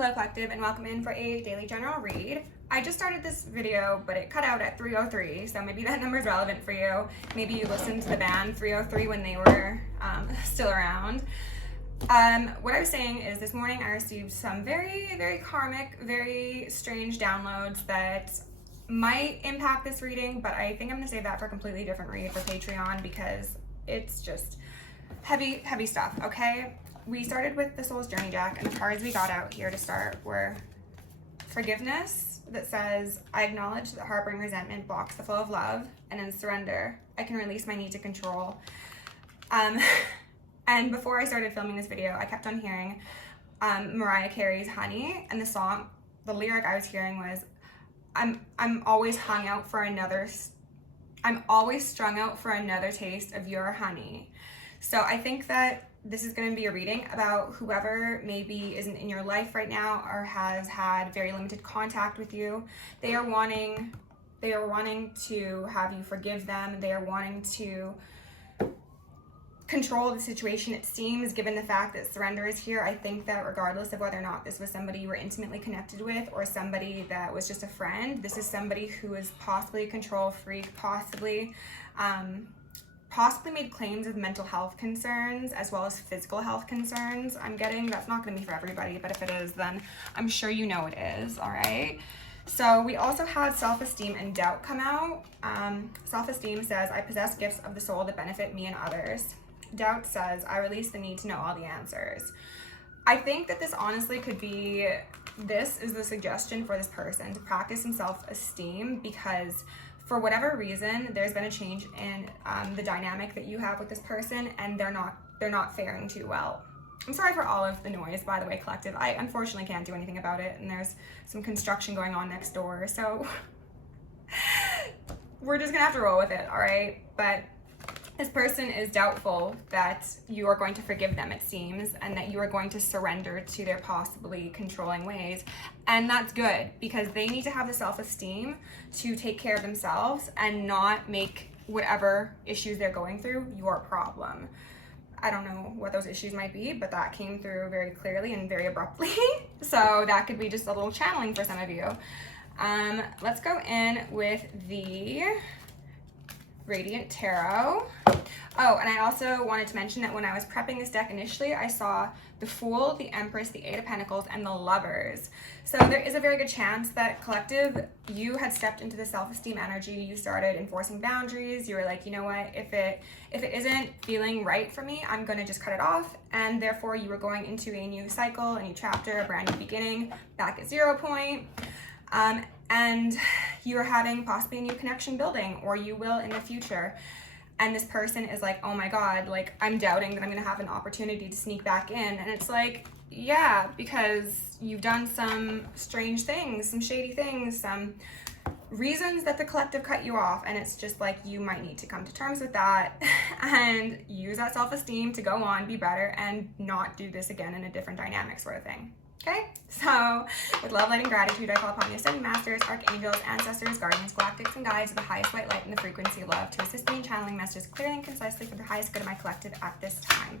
Hello Collective, and welcome in for a daily general read. I just started this video, but it cut out at 3:03, so maybe that number is relevant for you. Maybe you listened to the band 3:03 when they were still around. What I was saying is this morning I received some very, very karmic, very strange downloads that might impact this reading, but I think I'm gonna save that for a completely different read for Patreon because it's just heavy, heavy stuff, okay? We started with the Soul's Journey deck, and the cards we got out here to start were Forgiveness, that says, I acknowledge that harboring resentment blocks the flow of love, and then Surrender, I can release my need to control. And before I started filming this video, I kept on hearing Mariah Carey's Honey, and the song, the lyric I was hearing was, I'm always strung out for another taste of your honey. So I think that this is going to be a reading about whoever maybe isn't in your life right now or has had very limited contact with you. They are wanting to have you forgive them. They are wanting to control the situation, it seems, given the fact that surrender is here. I think that regardless of whether or not this was somebody you were intimately connected with or somebody that was just a friend, this is somebody who is possibly a control freak, possibly made claims of mental health concerns as well as physical health concerns. I'm getting that's not going to be for everybody, but if it is, then I'm sure you know it is. All right. So we also had self-esteem and doubt come out. Self-esteem says, I possess gifts of the soul that benefit me and others. Doubt says, I release the need to know all the answers. I think that this honestly could be, this is the suggestion for this person to practice some self-esteem, because for whatever reason, there's been a change in the dynamic that you have with this person, and they're not faring too well. I'm sorry for all of the noise, by the way, Collective. I unfortunately can't do anything about it, and there's some construction going on next door, so we're just gonna have to roll with it, all right? But this person is doubtful that you are going to forgive them, it seems, and that you are going to surrender to their possibly controlling ways. And that's good, because they need to have the self-esteem to take care of themselves and not make whatever issues they're going through your problem. I don't know what those issues might be, but that came through very clearly and very abruptly. So that could be just a little channeling for some of you. Let's go in with the Radiant Tarot. Oh, and I also wanted to mention that when I was prepping this deck initially, I saw the Fool, the Empress, the Eight of Pentacles, and the Lovers. So there is a very good chance that, Collective, you had stepped into the self-esteem energy. You started enforcing boundaries. You were like, you know what, if it isn't feeling right for me, I'm going to just cut it off. And therefore, you were going into a new cycle, a new chapter, a brand new beginning, back at 0 point. And you're having possibly a new connection building, or you will in the future. And this person is like, oh my God, like, I'm doubting that I'm gonna have an opportunity to sneak back in. And it's like, yeah, because you've done some strange things, some shady things, some reasons that the Collective cut you off. And it's just like, you might need to come to terms with that and use that self-esteem to go on, be better, and not do this again in a different dynamic sort of thing. Okay, so with love, light, and gratitude, I call upon the ascended masters, archangels, ancestors, guardians, galactics, and guides of the highest white light and the frequency of love to assist me in channeling messages clearly and concisely for the highest good of my collective at this time.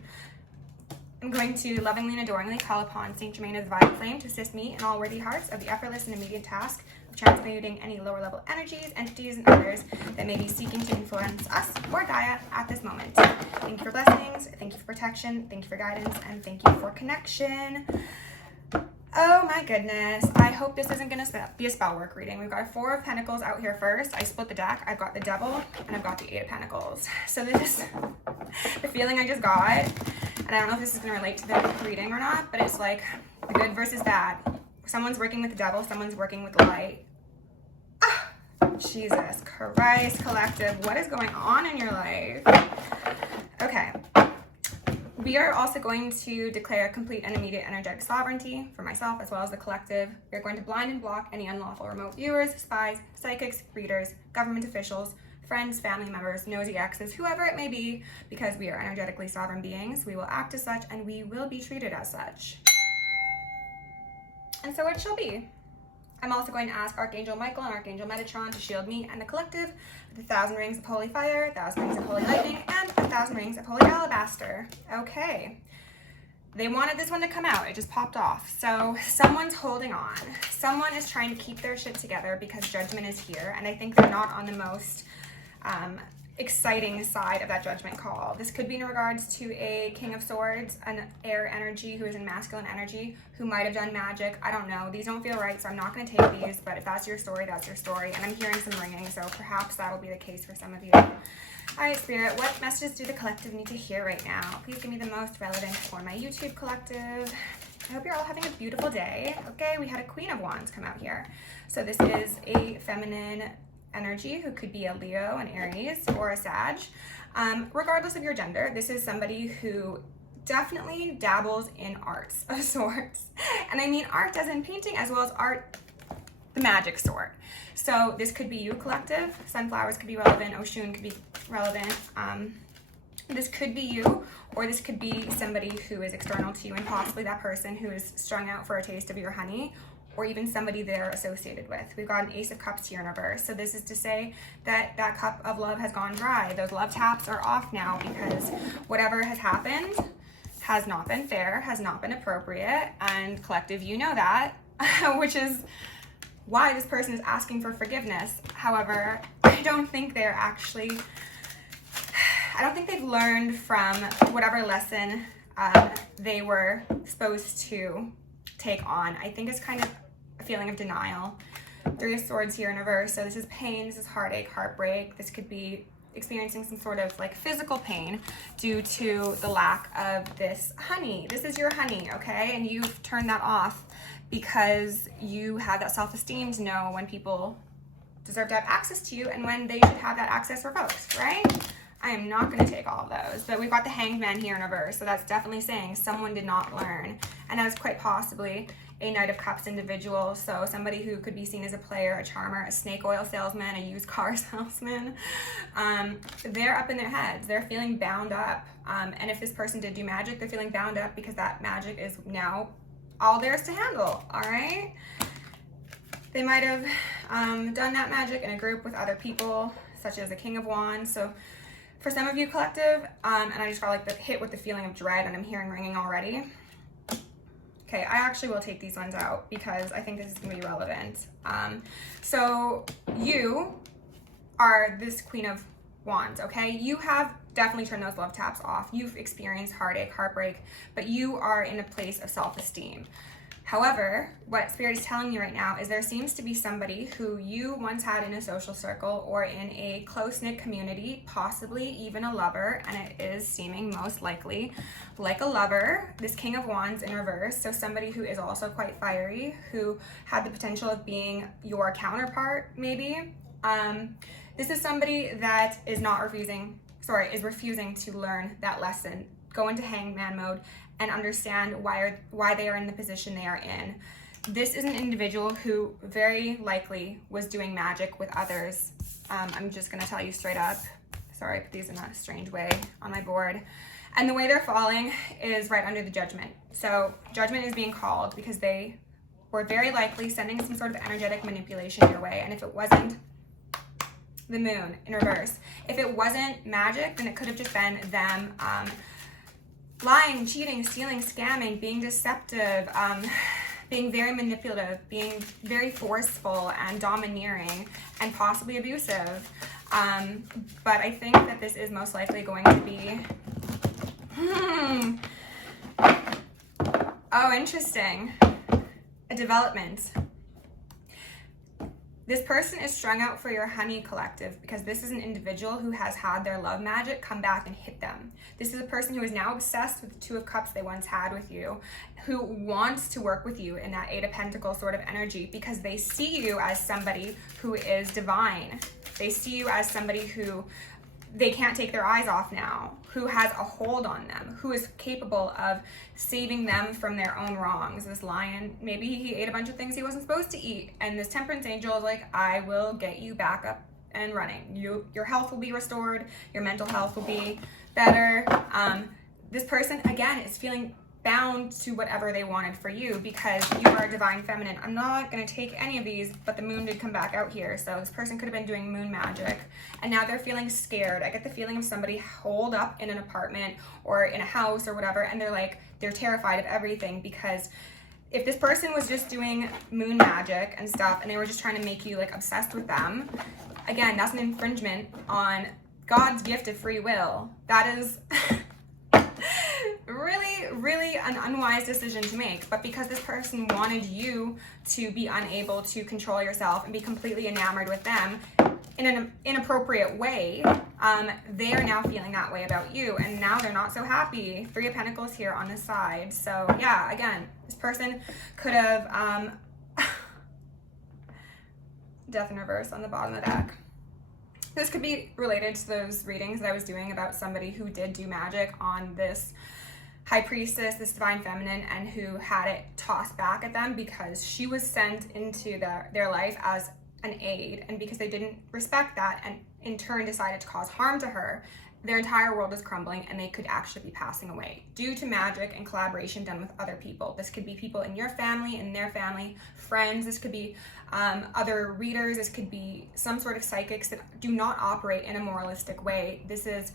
I'm going to lovingly and adoringly call upon Saint Germain of the Violet Flame to assist me in all worthy hearts of the effortless and immediate task of transmuting any lower level energies, entities, and others that may be seeking to influence us or Gaia at this moment. Thank you for blessings, thank you for protection, thank you for guidance, and thank you for connection. Oh my goodness, I hope this isn't going to be a spell work reading. We've got a Four of Pentacles out here first. I split the deck. I've got the Devil, and I've got the Eight of Pentacles. So this, the feeling I just got, and I don't know if this is going to relate to the reading or not, but it's like the good versus bad. Someone's working with the Devil, someone's working with the light. Ah, Jesus Christ, Collective, what is going on in your life? Okay. We are also going to declare complete and immediate energetic sovereignty for myself as well as the Collective. We are going to blind and block any unlawful remote viewers, spies, psychics, readers, government officials, friends, family members, nosy exes, whoever it may be, because we are energetically sovereign beings. We will act as such, and we will be treated as such. And so it shall be. I'm also going to ask Archangel Michael and Archangel Metatron to shield me and the Collective with 1,000 rings of holy fire, 1,000 rings of holy lightning, and 1,000 rings of holy alabaster. Okay. they wanted this one to come out. It just popped off. So someone's holding on. Someone is trying to keep their shit together because Judgment is here. And I think they're not on the most exciting side of that Judgment call. This could be in regards to a King of Swords, an air energy who is in masculine energy, who might have done magic. I don't know. These don't feel right, so I'm not going to take these. But if that's your story, that's your story. And I'm hearing some ringing, so perhaps that will be the case for some of you. All right, Spirit, what messages do the collective need to hear right now? Please give me the most relevant for my YouTube collective. I hope you're all having a beautiful day. Okay, we had a Queen of Wands come out here. So this is a feminine energy who could be a Leo, an Aries, or a Sag. Regardless of your gender, this is somebody who definitely dabbles in arts of sorts. And I mean art as in painting as well as art, the magic sort. So this could be you, collective. Sunflowers could be relevant. Oshun could be relevant. This could be you, or this could be somebody who is external to you, and possibly that person who is strung out for a taste of your honey, or even somebody they're associated with. We've got an Ace of Cups here in reverse. So this is to say that that cup of love has gone dry. Those love taps are off now because whatever has happened has not been fair, has not been appropriate, and collective, you know that, which is why this person is asking for forgiveness. However, I don't think they're actually, I don't think they've learned from whatever lesson they were supposed to take on. I think it's kind of a feeling of denial. Three of Swords here in reverse. So this is pain, this is heartache, heartbreak. This could be experiencing some sort of like physical pain due to the lack of this honey. This is your honey, okay? And you've turned that off because you have that self-esteem to know when people deserve to have access to you and when they should have that access revoked, right? I am not going to take all of those, but we've got the Hanged Man here in reverse, so that's definitely saying someone did not learn, and that is quite possibly a Knight of Cups individual, so somebody who could be seen as a player, a charmer, a snake oil salesman, a used car salesman. They're up in their heads. They're feeling bound up, and if this person did do magic, they're feeling bound up because that magic is now all theirs to handle, all right? They might have done that magic in a group with other people, such as the King of Wands. So for some of you, collective, and I just got like the hit with the feeling of dread, and I'm hearing ringing already. Okay, I actually will take these ones out because I think this is gonna be relevant. So you are this Queen of Wands, okay? You have definitely turned those love taps off. You've experienced heartache, heartbreak, but you are in a place of self-esteem. However, what Spirit is telling me right now is there seems to be somebody who you once had in a social circle or in a close-knit community, possibly even a lover, and it is seeming most likely like a lover, this King of Wands in reverse, so somebody who is also quite fiery, who had the potential of being your counterpart, maybe. This is somebody that is is refusing to learn that lesson, go into hangman mode, and understand why they are in the position they are in. This is an individual who very likely was doing magic with others. I'm just gonna tell you straight up. Sorry, I put these in a strange way on my board. And the way they're falling is right under the Judgment. So Judgment is being called because they were very likely sending some sort of energetic manipulation your way. And if it wasn't the Moon in reverse, if it wasn't magic, then it could have just been them lying, cheating, stealing, scamming, being deceptive, being very manipulative, being very forceful and domineering, and possibly abusive. But I think that this is most likely going to be... Oh, interesting. A development. This person is strung out for your honey, collective, because this is an individual who has had their love magic come back and hit them. This is a person who is now obsessed with the Two of Cups they once had with you, who wants to work with you in that Eight of Pentacles sort of energy because they see you as somebody who is divine. They see you as somebody who they can't take their eyes off now, who has a hold on them, who is capable of saving them from their own wrongs. This lion, maybe he ate a bunch of things he wasn't supposed to eat, and this temperance angel is like, I will get you back up and running. Your health will be restored, your mental health will be better. This person, again, is feeling bound to whatever they wanted for you because you are a divine feminine. I'm not going to take any of these, but the moon did come back out here. So this person could have been doing moon magic and now they're feeling scared. I get the feeling of somebody holed up in an apartment or in a house or whatever, and they're terrified of everything, because if this person was just doing moon magic and stuff and they were just trying to make you like obsessed with them, again, that's an infringement on God's gift of free will. That is really an unwise decision to make. But because this person wanted you to be unable to control yourself and be completely enamored with them in an inappropriate way, they are now feeling that way about you, and now they're not so happy. 3 of Pentacles here on the side. So yeah, again, this person could have Death in reverse on the bottom of the deck. This could be related to those readings that I was doing about somebody who did do magic on this high priestess, this divine feminine, and who had it tossed back at them because she was sent into their life as an aid, and because they didn't respect that and in turn decided to cause harm to her, their entire world is crumbling and they could actually be passing away due to magic and collaboration done with other people. This could be people in your family, in their family, friends. This could be other readers. This could be some sort of psychics that do not operate in a moralistic way. This is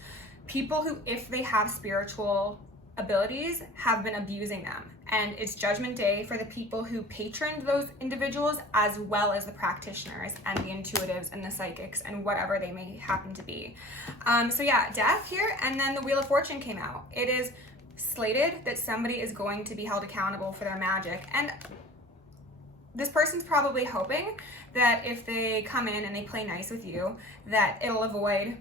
people who, if they have spiritual abilities, have been abusing them. And it's Judgment Day for the people who patroned those individuals, as well as the practitioners and the intuitives and the psychics and whatever they may happen to be. So yeah, Death here, and then the Wheel of Fortune came out. It is slated that somebody is going to be held accountable for their magic, and this person's probably hoping that if they come in and they play nice with you, that it'll avoid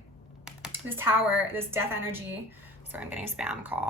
this Tower, this death energy. Sorry, I'm getting a spam call.